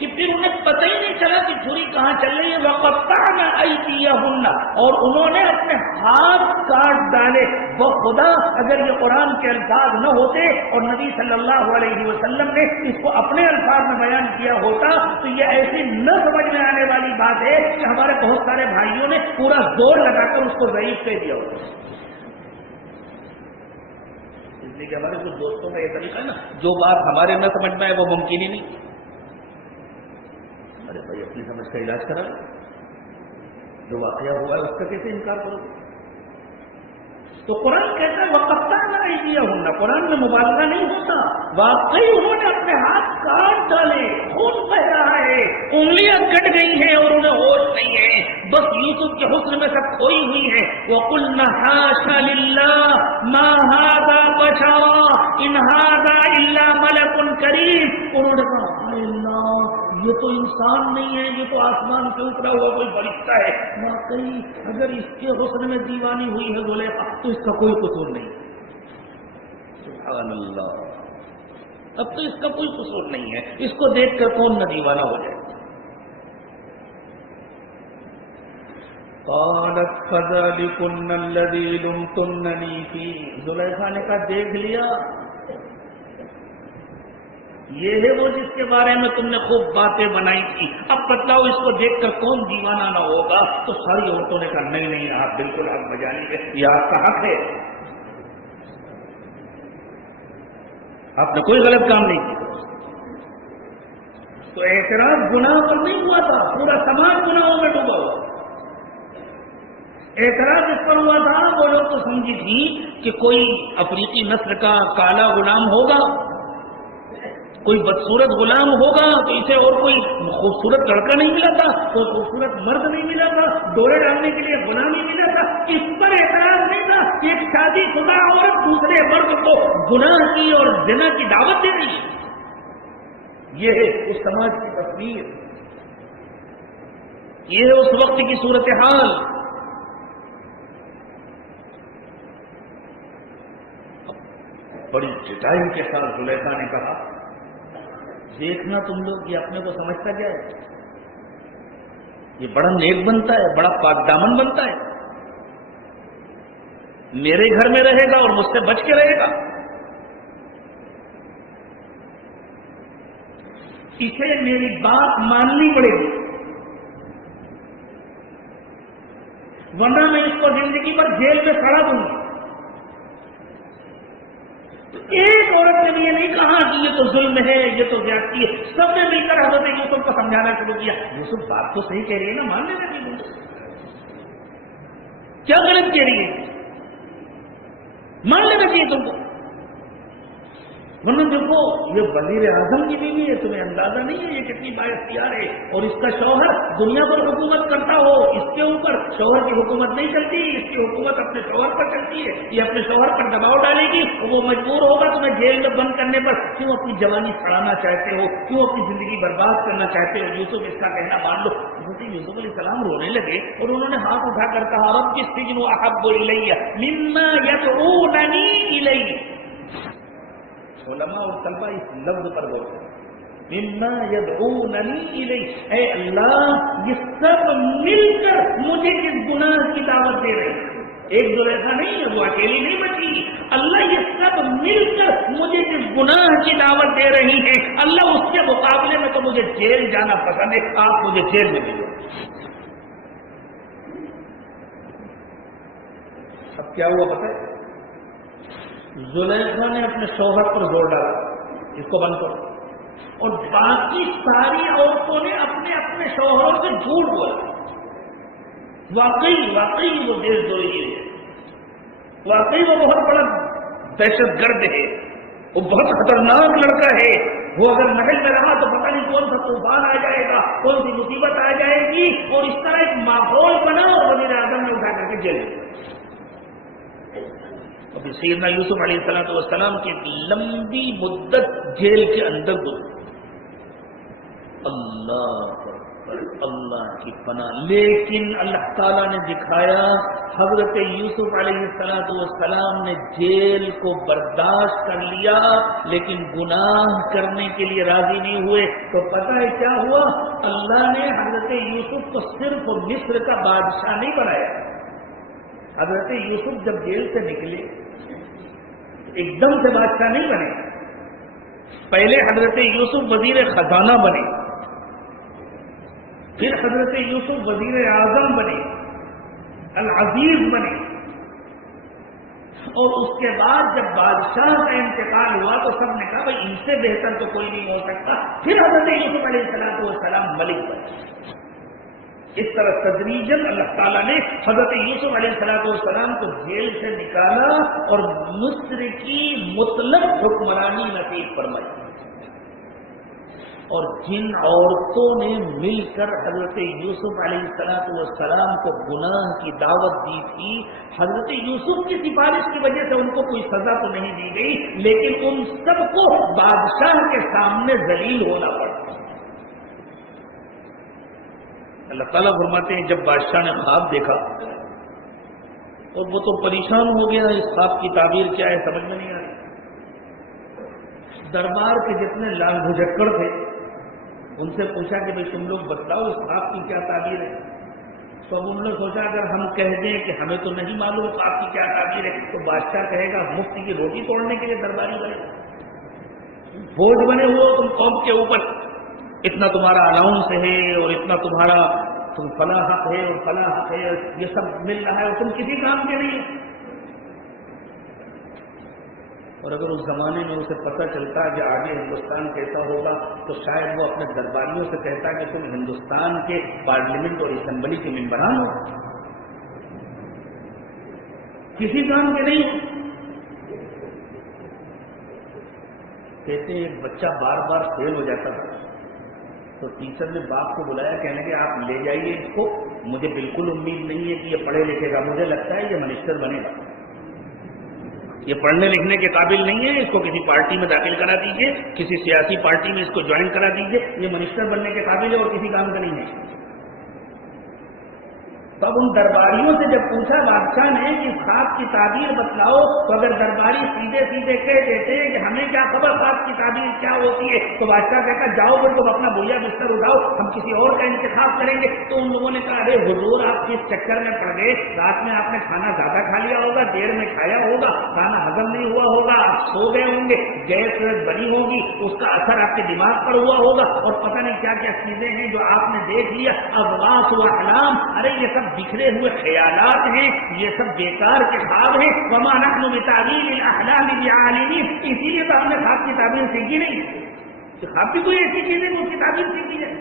کہ پھر انہیں پتہ ہی نہیں چلا کہ چھری کہاں چل رہی ہے. وَقَطَّعْنَ أَيْدِيَهُنَّ. اور انہوں نے اپنے ہاتھ کاٹ ڈالے. بخدا اگر یہ قرآن کے الفاظ نہ ہوتے اور نبی صلی اللہ علیہ وسلم نے اس کو اپنے الفاظ میں بیان کیا ہوتا تو یہ ایسی نہ سمجھ میں آنے والی بات ہے کہ ہمارے بہت سارے بھائیوں نے پورا زور لگا کر اس کو ضعیف کہہ دیا ہوتا. اس لیے کہ ہمارے کچھ دوستوں کا یہ طریقہ ہے نا، جو بات ہمارے نہ سمجھ میں آئے وہ ممکن ہی نہیں. ارے بھائی اپنی سمجھ کا علاج کرا، جو واقعہ ہوا ہے اس کا کیسے انکار کرو. تو قرآن کہتا ہے وَقَطَّعْنَ أَيْدِيَهُنَّ. قرآن میں مبالغہ نہیں ہوتا، واقعی انہوں نے اپنے ہاتھ کاٹ ڈالے، خون بہ رہا ہے، انگلیاں کٹ گئی ہیں اور انہیں ہوش نہیں ہے، بس یوسف کے حسن میں سب کھوئی ہوئی ہے. وَقُلْنَا حَاشَ لِلَّهِ مَا هَذَا بَشَرًا إِنْ هَذَا إِلَّا مَلَكٌ كَرِيمٌ. انہوں نے کہا اللہ یہ تو انسان نہیں ہے، یہ تو آسمان سے اترا ہوا کوئی فرشتہ ہے. واقعی اگر اس کے حسن میں دیوانی ہوئی ہے زلیخا تو اس کا کوئی قصور نہیں. سبحان اللہ. اب تو اس کا کوئی قصور نہیں ہے، اس کو دیکھ کر کون نہ دیوانہ ہو جائے. قالت فذلكن الذي لمتنني فيه. زلیخا نے کہا دیکھ لیا، یہ ہے وہ جس کے بارے میں تم نے خوب باتیں بنائی تھی. اب بتلاؤ اس کو دیکھ کر کون دیوانہ نہ ہوگا. تو ساری عورتوں نے کہا نہیں نہیں آپ بالکل حق بجا لیجیے، یہ آپ کا حق ہے، آپ نے کوئی غلط کام نہیں کیا. تو اعتراض گناہ پر نہیں ہوا تھا، پورا سماج گناہوں میں ڈوبا ہوا. اعتراض اس پر ہوا تھا وہ لوگ تو سمجھی تھی کہ کوئی افریقی نسل کا کالا غلام ہوگا، کوئی بدصورت غلام ہوگا تو اسے اور کوئی خوبصورت لڑکا نہیں ملا تھا، کوئی خوبصورت مرد نہیں ملا تھا، ڈورے ڈالنے کے لیے غلام نہیں ملا تھا. اس پر اعتراض نہیں تھا کہ ایک شادی شدہ عورت دوسرے مرد کو گناہ کی اور زنا کی دعوت دے رہی ہے. یہ ہے اس سماج کی تصویر، یہ ہے اس وقت کی صورتحال. بڑی جٹائی کے ساتھ زلیخا نے کہا دیکھنا تم لوگ یہ اپنے کو سمجھتا کیا ہے، یہ بڑا نیک بنتا ہے، بڑا پاک دامن بنتا ہے، میرے گھر میں رہے گا اور مجھ سے بچ کے رہے گا، اسے میری بات ماننی پڑے گی ورنہ میں اس کو زندگی پر جیل میں کھڑا دوں گی۔ تو ایک عورت نے بھی یہ نہیں کہا کہ یہ تو ظلم ہے، یہ تو زیادتی ہے، سب نے مل کر حضرت یوسف کو سمجھانا شروع کیا، یوسف بات تو صحیح کہہ رہی ہے نا، مان لینا چاہیے، کیا غلط کہہ رہی ہے، مان لینا چاہیے تم کو، ورنہ دیکھو یہ وزیر اعظم کی بیوی ہے، تمہیں اندازہ نہیں ہے یہ کتنی بااختیار ہے، اور اس کا شوہر دنیا پر حکومت کرتا ہو، اس کے اوپر شوہر کی حکومت نہیں چلتی، اس کی حکومت اپنے شوہر پر چلتی ہے، یہ اپنے شوہر پر دباؤ ڈالے گی، وہ مجبور ہوگا تمہیں جیل میں بند کرنے پر، کیوں اپنی جوانی چھڑانا چاہتے ہو، کیوں اپنی زندگی برباد کرنا چاہتے ہو، یوسف اس کا کہنا مان لو۔ یوسف علیہ السلام رونے لگے اور انہوں نے ہاتھ اٹھا کر کہا رب السجن احب الی مما یدعوننی الیہ۔ علماء اور طلبہ اس لفظ پر غور کریں، مما یدعوننی الیہ، اے اللہ یہ سب مل کر مجھے اس گناہ کی دعوت دے رہے ہیں، ایک زلیخا نہیں ہے، وہ اکیلی نہیں بچی، اللہ یہ سب مل کر مجھے اس گناہ کی دعوت دے رہی ہیں، اللہ اس کے مقابلے میں تو مجھے جیل جانا پسند ہے، آپ مجھے جیل میں بھیجو۔ اب کیا ہوا پتہ ہے؟ زلیخا نے اپنے شوہر پر زور ڈالا اس کو بند کرو، اور باقی ساری عورتوں نے اپنے اپنے شوہروں سے جھوٹ بولا، واقعی وہ دیش دوری ہے، واقعی وہ بہت بڑا دہشت گرد ہے، وہ بہت خطرناک لڑکا ہے، وہ اگر محل میں رہا تو پتہ نہیں کون سا طوفان آ جائے گا، کون سی مصیبت آ جائے گی، اور اس طرح ایک ماحول بنا اور وزیر اعظم نے اٹھا کر کے جیل میں۔ ابھی سیدنا یوسف علیہ السلام کی لمبی مدت جیل کے اندر گزری، اللہ کی پناہ، لیکن اللہ تعالیٰ نے دکھایا حضرت یوسف علیہ السلام نے جیل کو برداشت کر لیا لیکن گناہ کرنے کے لیے راضی نہیں ہوئے، تو پتہ ہے کیا ہوا؟ اللہ نے حضرت یوسف کو صرف مصر کا بادشاہ نہیں بنایا، حضرت یوسف جب جیل سے نکلے ایک دم سے بادشاہ نہیں بنے، پہلے حضرت یوسف وزیر خزانہ بنے، پھر حضرت یوسف وزیر اعظم بنے، العزیز بنے، اور اس کے بعد جب بادشاہ کا انتقال ہوا تو سب نے کہا بھائی ان سے بہتر تو کوئی نہیں ہو سکتا، پھر حضرت یوسف علیہ السلام ملک بنے۔ اس طرح تدریجاً اللہ تعالیٰ نے حضرت یوسف علیہ السلام کو جیل سے نکالا اور مصر کی مطلق حکمرانی نصیب فرمائی، اور جن عورتوں نے مل کر حضرت یوسف علیہ السلام کو گناہ کی دعوت دی تھی، حضرت یوسف کی سفارش کی وجہ سے ان کو کوئی سزا تو نہیں دی گئی، لیکن ان سب کو بادشاہ کے سامنے ذلیل ہونا پڑا۔ اللہ تعالیٰ فرماتے ہیں جب بادشاہ نے خواب دیکھا اور وہ تو پریشان ہو گیا، اس خواب کی تعبیر کیا ہے سمجھ میں نہیں آ رہی، دربار کے جتنے لال بھجکڑ تھے ان سے پوچھا کہ بھائی تم لوگ بتلاؤ اس خواب کی کیا تعبیر ہے، تو اب انہوں نے سوچا اگر ہم کہہ دیں کہ ہمیں تو نہیں معلوم خواب کی کیا تعبیر ہے تو بادشاہ کہے گا مفت کی روٹی توڑنے کے لیے درباری بنے، بوجھ بنے ہو تم قوم کے اوپر، اتنا تمہارا الاؤنس ہے اور اتنا تمہارا تم فلاں حق ہے اور فلاں حق ہے، یہ سب مل رہا ہے اور تم کسی کام کے نہیں ہے۔ اور اگر اس زمانے میں اسے پتہ چلتا کہ آگے ہندوستان کیسا ہوگا تو شاید وہ اپنے درباریوں سے کہتا کہ تم ہندوستان کے پارلیمنٹ اور اسمبلی کے ممبران ہو، کسی کام کے نہیں ہو۔ کہتے ہیں ایک بچہ بار بار فیل ہو جاتا تھا تو ٹیچر نے باپ کو بلایا، کہنے کہ آپ لے جائیے اس کو، مجھے بالکل امید نہیں ہے کہ یہ پڑھے لکھے گا، مجھے لگتا ہے یہ منسٹر بنے گا، یہ پڑھنے لکھنے کے قابل نہیں ہے، اس کو کسی پارٹی میں داخل کرا دیجیے، کسی سیاسی پارٹی میں اس کو جوائن کرا دیجیے، یہ منسٹر بننے کے قابل ہے اور کسی کام کا نہیں ہے۔ تو اب ان درباریوں سے جب پوچھا بادشاہ نے کہ خواب کی تعبیر بتلاؤ، تو اگر درباری سیدھے سیدھے کہہ دیتے کہ ہمیں کیا خبر خواب کی تعبیر کیا ہوتی ہے، تو بادشاہ کہتا جاؤ پھر تم اپنا بویا بستر اٹھاؤ، ہم کسی اور کا انتخاب کریں گے۔ تو ان لوگوں نے کہا ارے حضور آپ کس چکر میں پڑ گئے، رات میں آپ نے کھانا زیادہ کھا لیا ہوگا، دیر میں کھایا ہوگا، کھانا ہضم نہیں ہوا ہوگا، آپ سو گئے ہوں گے، گیس بنی ہوگی، اس کا اثر آپ کے دماغ پر ہوا ہوگا، اور پتہ نہیں کیا کیا چیزیں ہیں جو آپ نے دیکھ لیا، اغواص و احلام، ارے یہ سب بکھرے ہوئے خیالات ہیں، یہ سب بیکار کے خواب ہیں، وما نحن بتعبیر الاحلام بعالمین، اسی لیے تو ہم نے خواب کی تعبیر سیکھی نہیں کہ خواب بھی کوئی ایسی چیز ہے کہ اس کی تعبیر سیکھی جائے۔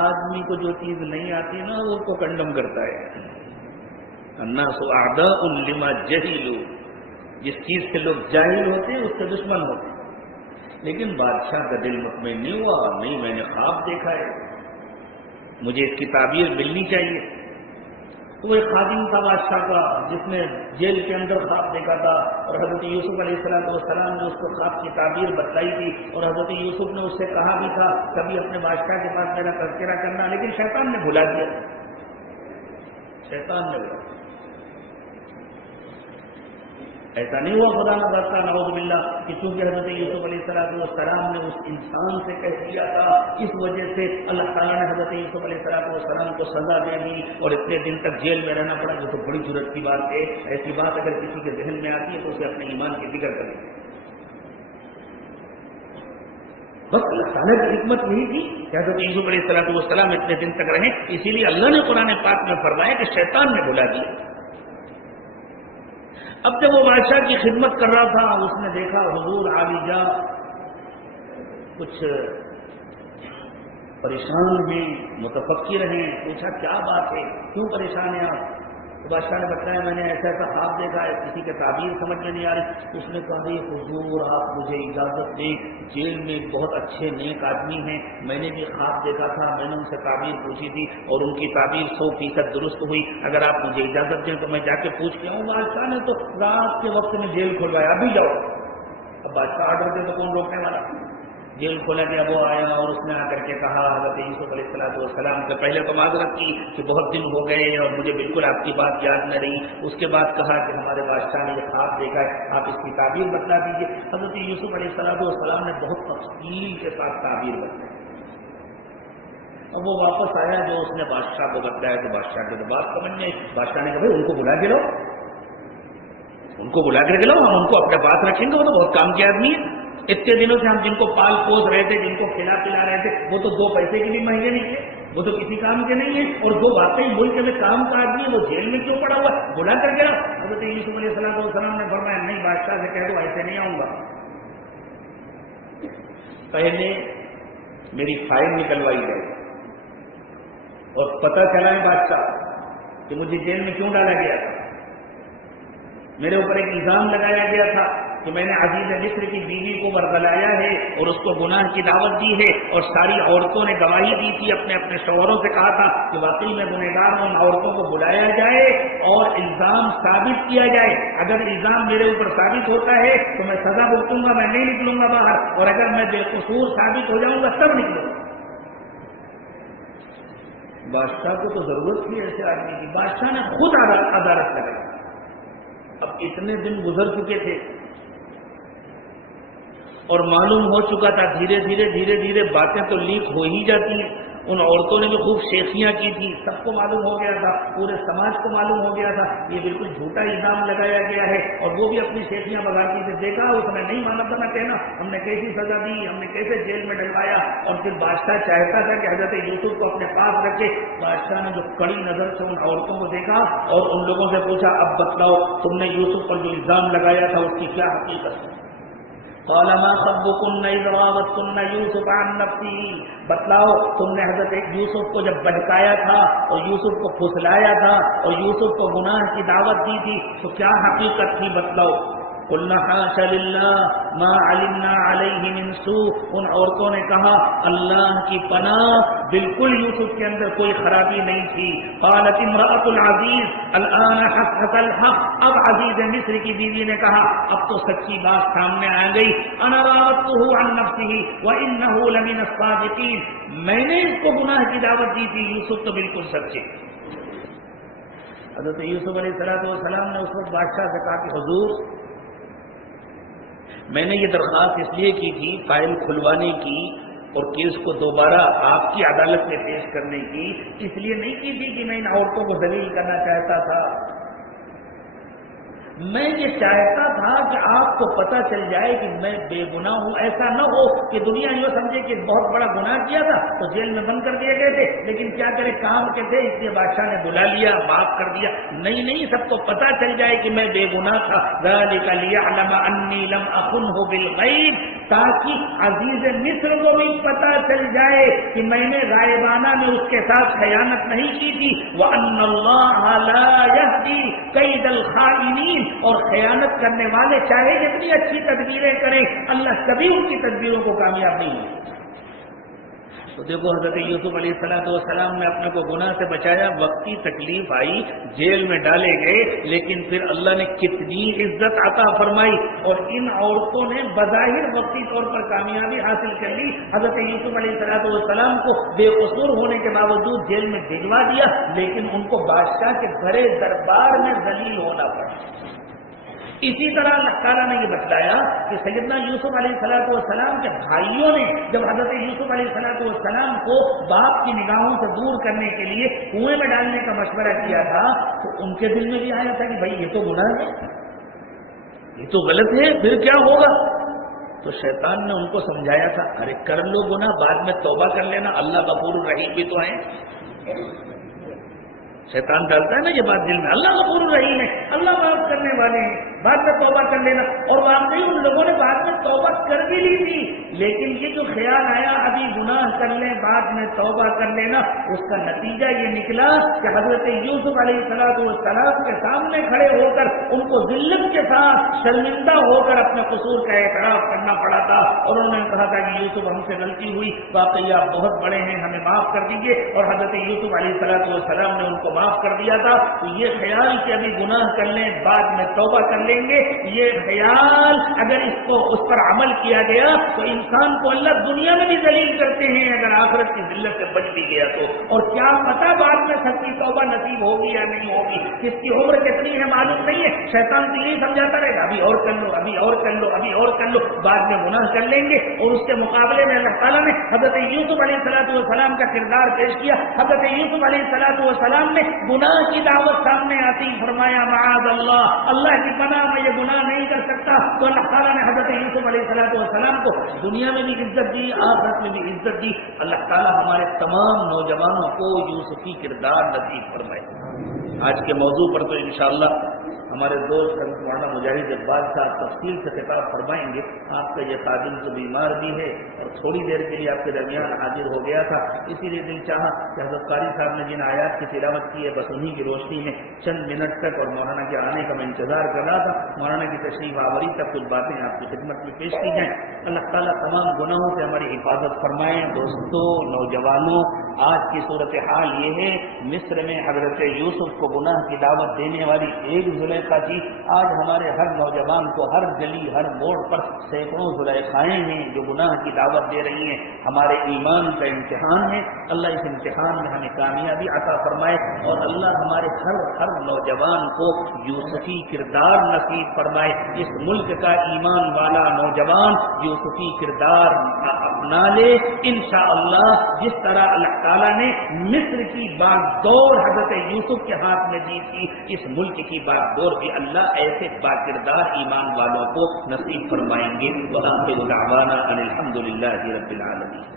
آدمی کو جو چیز نہیں آتی نا وہ کو کنڈم کرتا ہے۔ الناس اعداء لما جہلوا، جس چیز سے لوگ جاہل ہوتے ہیں اس سے دشمن ہوتے ہیں۔ لیکن بادشاہ کا دل مطمئن نہیں ہوا، نہیں میں نے خواب دیکھا ہے، مجھے اس کی تعبیر ملنی چاہیے۔ تو وہ ایک خادم تھا بادشاہ کا جس نے جیل کے اندر خواب دیکھا تھا، اور حضرت یوسف علیہ السلام نے اس کو خواب کی تعبیر بتلائی تھی، اور حضرت یوسف نے اس سے کہا بھی تھا کبھی اپنے بادشاہ کے پاس میرا تذکرہ کرنا، لیکن شیطان نے بھلا دیا، شیطان نے بھلا۔ ایسا نہیں ہوا خدا نہ خاصہ نعوذ باللہ کہ چونکہ حضرت یوسف علیہ السلام نے اس انسان سے کہہ دیا تھا، اس وجہ سے اللہ تعالیٰ نے حضرت یوسف علیہ السلام کو سزا دے دی اور اتنے دن تک جیل میں رہنا پڑا، جو تو بڑی ضرورت کی بات ہے۔ ایسی بات اگر کسی کے ذہن میں آتی ہے تو اسے اپنے ایمان کی فکر کرے۔ بس اللہ تعالیٰ کی حکمت یہی تھی کہ حضرت یوسف علیہ السلام اتنے دن تک رہے، اسی لیے اللہ نے قرآن پاک میں فرمایا کہ شیطان نے بھلا دیا۔ اب جب وہ بادشاہ کی خدمت کر رہا تھا، اس نے دیکھا حضور عالی جا کچھ پریشان ہیں، متفکر ہیں، پوچھا کیا بات ہے، کیوں پریشان ہیں آپ؟ تو بادشاہ نے بتایا میں نے ایسا ایسا خواب دیکھا ہے، کسی کے تعبیر سمجھ میں نہیں آ رہی۔ اس نے کہا حضور آپ مجھے اجازت دیں، جیل میں بہت اچھے نیک آدمی ہیں، میں نے بھی خواب دیکھا تھا، میں نے ان سے تعبیر پوچھی تھی اور ان کی تعبیر 100% درست ہوئی، اگر آپ مجھے اجازت دیں تو میں جا کے پوچھ کے آؤں۔ بادشاہ نے تو رات کے وقت میں جیل کھلوایا، ابھی جاؤ۔ اب بادشاہ آرڈر دے تو کون روکنے والا؟ جیل کھولا گیا، وہ آیا اور اس نے آ کر کے کہا حضرت یوسف علیہ السلام سے پہلے تو معذرت کی کہ بہت دن ہو گئے اور مجھے بالکل آپ کی بات یاد نہ رہی۔ اس کے بعد کہا کہ ہمارے بادشاہ نے یہ خواب دیکھا ہے، آپ اس کی تعبیر بتلا دیجیے۔ حضرت یوسف علیہ السلام نے بہت تفصیل کے ساتھ تعبیر بتلائی۔ اب وہ واپس آیا، جو اس نے بادشاہ کو بتلایا تو بادشاہ کی بات سمجھ میں، بادشاہ نے کہا ان کو بلا کے لاؤ، ان کو بلا کر کے لاؤ، ہم ان کو اپنے پاس رکھیں گے، وہ تو بہت کام کے آدمی ہے۔ اتنے دنوں سے ہم جن کو پال پوس رہے تھے، جن کو کھلا پلا رہے تھے، وہ تو 2 پیسے کے بھی مہنگے نہیں تھے، وہ تو کسی کام کے نہیں ہیں، اور جو واقعی ملک میں کام کا آدمی ہے وہ جیل میں کیوں پڑا ہوا، بلا کر کے لاؤ۔ حضرت یوسف علیہ السلام نے فرمایا نہیں، بادشاہ سے کہہ دو ایسے نہیں آؤں گا، پہلے میری فائل نکلوائی جائے اور پتہ چلا ہے بادشاہ کہ مجھے جیل میں کیوں ڈالا گیا تھا۔ میرے اوپر ایک الزام لگایا گیا تھا کہ میں نے عزیز مصر کی بیوی کو برگلایا ہے اور اس کو گناہ کی دعوت دی ہے، اور ساری عورتوں نے گواہی دی تھی، اپنے اپنے شوہروں سے کہا تھا کہ واقعی میں گنہگار ہوں، ان عورتوں کو بلایا جائے اور الزام ثابت کیا جائے، اگر الزام میرے اوپر ثابت ہوتا ہے تو میں سزا بھگتوں گا، میں نہیں نکلوں گا باہر، اور اگر میں بے قصور ثابت ہو جاؤں گا تب نکلوں گا۔ بادشاہ کو تو ضرورت تھی ایسے آدمی کی، بادشاہ نے خود عدالت لگائی۔ اب اتنے دن گزر چکے تھے اور معلوم ہو چکا تھا، دھیرے دھیرے باتیں تو لیک ہو ہی جاتی ہیں۔ ان عورتوں نے بھی خوب شیخیاں کی تھی، سب کو معلوم ہو گیا تھا، پورے سماج کو معلوم ہو گیا تھا یہ بالکل جھوٹا الزام لگایا گیا ہے، اور وہ بھی اپنی شیخیاں بگاتی تھے۔ دیکھا اس نے نہیں مانا تھا، نہ کہنا ہم نے کیسی سزا دی، ہم نے کیسے جیل میں ڈلوایا، اور پھر بادشاہ چاہتا تھا کہ حضرت یوسف کو اپنے پاس رکھے۔ بادشاہ نے جو کڑی نظر سے ان عورتوں کو دیکھا اور ان لوگوں سے پوچھا اب بتلاؤ تم نے یوسف پر جو الزام لگایا تھا اس کی کیا حقیقت ہے؟ قال ما خطبكن إذ راوتن يوسف عن نفسه، بتلاؤ تم نے حضرت یوسف کو جب بہکایا تھا اور یوسف کو پھسلایا تھا اور یوسف کو گناہ کی دعوت دی تھی تو کیا حقیقت تھی، بتلاؤ۔ قلنا حاشا للہ ما علمنا علیہ من السوء، ان عورتوں نے کہا اللہ کی پناہ، بالکل یوسف کے اندر کوئی خرابی نہیں تھی. قالت امرأۃ العزیز الآن حق الحق، اب عزیز مصر کی بیوی نے کہا اب تو سچی بات سامنے آ گئی. انا راودته عن نفسه وانه لمن الصادقین، میں نے اس کو گناہ کی دعوت دی تھی، یوسف تو بالکل سچے. حضرت یوسف علیہ السلام نے اس وقت بادشاہ سے کہا کہ حضور میں نے یہ درخواست اس لیے کی تھی فائل کھلوانے کی اور کیس کو دوبارہ آپ کی عدالت میں پیش کرنے کی، اس لیے نہیں کی تھی کہ میں ان عورتوں کو ذلیل کرنا چاہتا تھا. میں یہ چاہتا تھا کہ آپ کو پتہ چل جائے کہ میں بے گناہ ہوں. ایسا نہ ہو کہ دنیا یہ سمجھے کہ بہت بڑا گناہ کیا تھا تو جیل میں بند کر دیے گئے تھے، لیکن کیا کرے کام کے تھے اس لیے بادشاہ نے بلا لیا، معاف کر دیا. نہیں، سب کو پتہ چل جائے کہ میں بے گناہ تھا. ذالک لیعلم انی لم اخنہ بالغیب، تاکہ عزیز مصر کو بھی پتہ چل جائے کہ میں نے غائبانہ میں اس کے ساتھ خیانت نہیں کی تھی. وان اللہ لا یہدی کید الخائنین، اور خیانت کرنے والے چاہے جتنی اچھی تدبیریں کریں اللہ کبھی ان کی تدبیروں کو کامیاب نہیں ہوتے. تو دیکھو حضرت یوسف علیہ السلام نے اپنے کو گناہ سے بچایا، وقتی تکلیف آئی جیل میں ڈالے گئے، لیکن پھر اللہ نے کتنی عزت عطا فرمائی اور ان عورتوں نے بظاہر وقتی طور پر کامیابی حاصل کر لی. حضرت یوسف علیہ السلام کو بے قصور ہونے کے باوجود جیل میں بھجوا دیا، لیکن ان کو بادشاہ کے بڑے دربار میں ذلیل ہونا پڑا. اسی طرح اللہ تعالیٰ نے یہ بتلایا کہ سیدنا یوسف علیہ السلام کے بھائیوں نے جب حضرت یوسف علیہ السلام کو باپ کی نگاہوں سے دور کرنے کے لیے کنویں میں ڈالنے کا مشورہ کیا تھا تو ان کے دل میں بھی آیا تھا کہ بھائی یہ تو گناہ ہے، یہ تو غلط ہے، پھر کیا ہوگا. تو شیطان نے ان کو سمجھایا تھا ارے کر لو گناہ، بعد میں توبہ کر لینا، اللہ غفور الرحیم بھی تو ہے. شیطان ڈالتا ہے نا یہ بات دل میں، اللہ غفور الرحیم ہے، اللہ معاف کرنے والے ہیں، بعد میں توبہ کر لینا. اور واقعی ان لوگوں نے بعد میں توبہ کر بھی لی تھی، لیکن یہ جو خیال آیا ابھی گناہ کر لیں بعد میں توبہ کر لینا، اس کا نتیجہ یہ نکلا کہ حضرت یوسف علیہ السلام کے سامنے کھڑے ہو کر ان کو ذلت کے ساتھ شرمندہ ہو کر اپنے قصور کا اعتراف کرنا پڑا تھا. اور انہوں نے کہا تھا کہ یوسف ہم سے غلطی ہوئی، واقعی آپ بہت بڑے ہیں، ہمیں معاف کر دیجیے. اور حضرت یوسف علیہ السلام نے ان کو معاف کر دیا تھا. تو یہ خیال کہ ابھی گناہ کر لیں بعد میں توبہ کر لیں گے، یہ خیال اگر اس پر عمل کیا گیا تو انسان کو اللہ دنیا میں بھی ذلیل کرتے ہیں اگر آخرت کی ذلت سے بچ بھی گیا تو. اور کیا پتا بعد میں سچی توبہ نصیب ہوگی یا نہیں ہوگی، کس کی عمر کتنی ہے معلوم نہیں ہے. شیطان تو یہی سمجھاتا رہے گا ابھی اور کر لو، ابھی اور کر لو، ابھی اور کر لو، بعد میں گناہ کر لیں گے. اور اس کے مقابلے میں اللہ تعالیٰ نے حضرت یوسف علیہ السلام کا کردار پیش کیا. حضرت یوسف علیہ السلام نے گناہ کی دعوت سامنے آتی فرمایا معاذ اللہ کی پناہ میں یہ گناہ نہیں کر سکتا. تو اللہ تعالیٰ نے حضرت یوسف علیہ السلام کو دنیا میں بھی عزت دی، آخرت میں بھی عزت دی. اللہ تعالیٰ ہمارے تمام نوجوانوں کو یوسفی کردار نصیب فرمائے. آج کے موضوع پر تو انشاءاللہ ہمارے دوست مولانا مجاہد اقبال صاحب تفصیل سے خطاب فرمائیں گے. آپ کا یہ خادم تو بیمار بھی ہے اور تھوڑی دیر کے لیے آپ کے درمیان حاضر ہو گیا تھا، اسی لیے دل چاہا کہ حضرت قاری صاحب نے جن آیات کی تلاوت کی ہے بس انہیں کی روشنی میں چند منٹ تک، اور مولانا کے آنے کا میں انتظار کر رہا تھا، مولانا کی تشریف آوری تک کچھ باتیں آپ کی خدمت میں پیش کی جائیں. اللہ تعالیٰ تمام گناہوں سے ہماری حفاظت فرمائیں. دوستوں، نوجوانوں، آج کی صورتحال یہ ہے مصر میں حضرت یوسف کو گناہ کی دعوت دینے والی ایک زلیخا تھی. آج ہمارے ہر نوجوان کو ہر گلی ہر موڑ پر سینکڑوں زلیخائیں ہیں جو گناہ کی دعوت دے رہی ہیں. ہمارے ایمان کا امتحان ہے، اللہ اس امتحان میں ہمیں کامیابی عطا فرمائے اور اللہ ہمارے ہر نوجوان کو یوسفی کردار نصیب فرمائے. اس ملک کا ایمان والا نوجوان یوسفی کردار اپنا لے انشاءاللہ. جس طرح اللہ تعالیٰ نے مصر کی باغ دور حضرت یوسف کے ہاتھ میں دی تھی، اس ملک کی باغ دور بھی اللہ ایسے باکردار ایمان والوں کو نصیب فرمائیں گے. وآخر دعوانا ان الحمدللہ رب العالمین.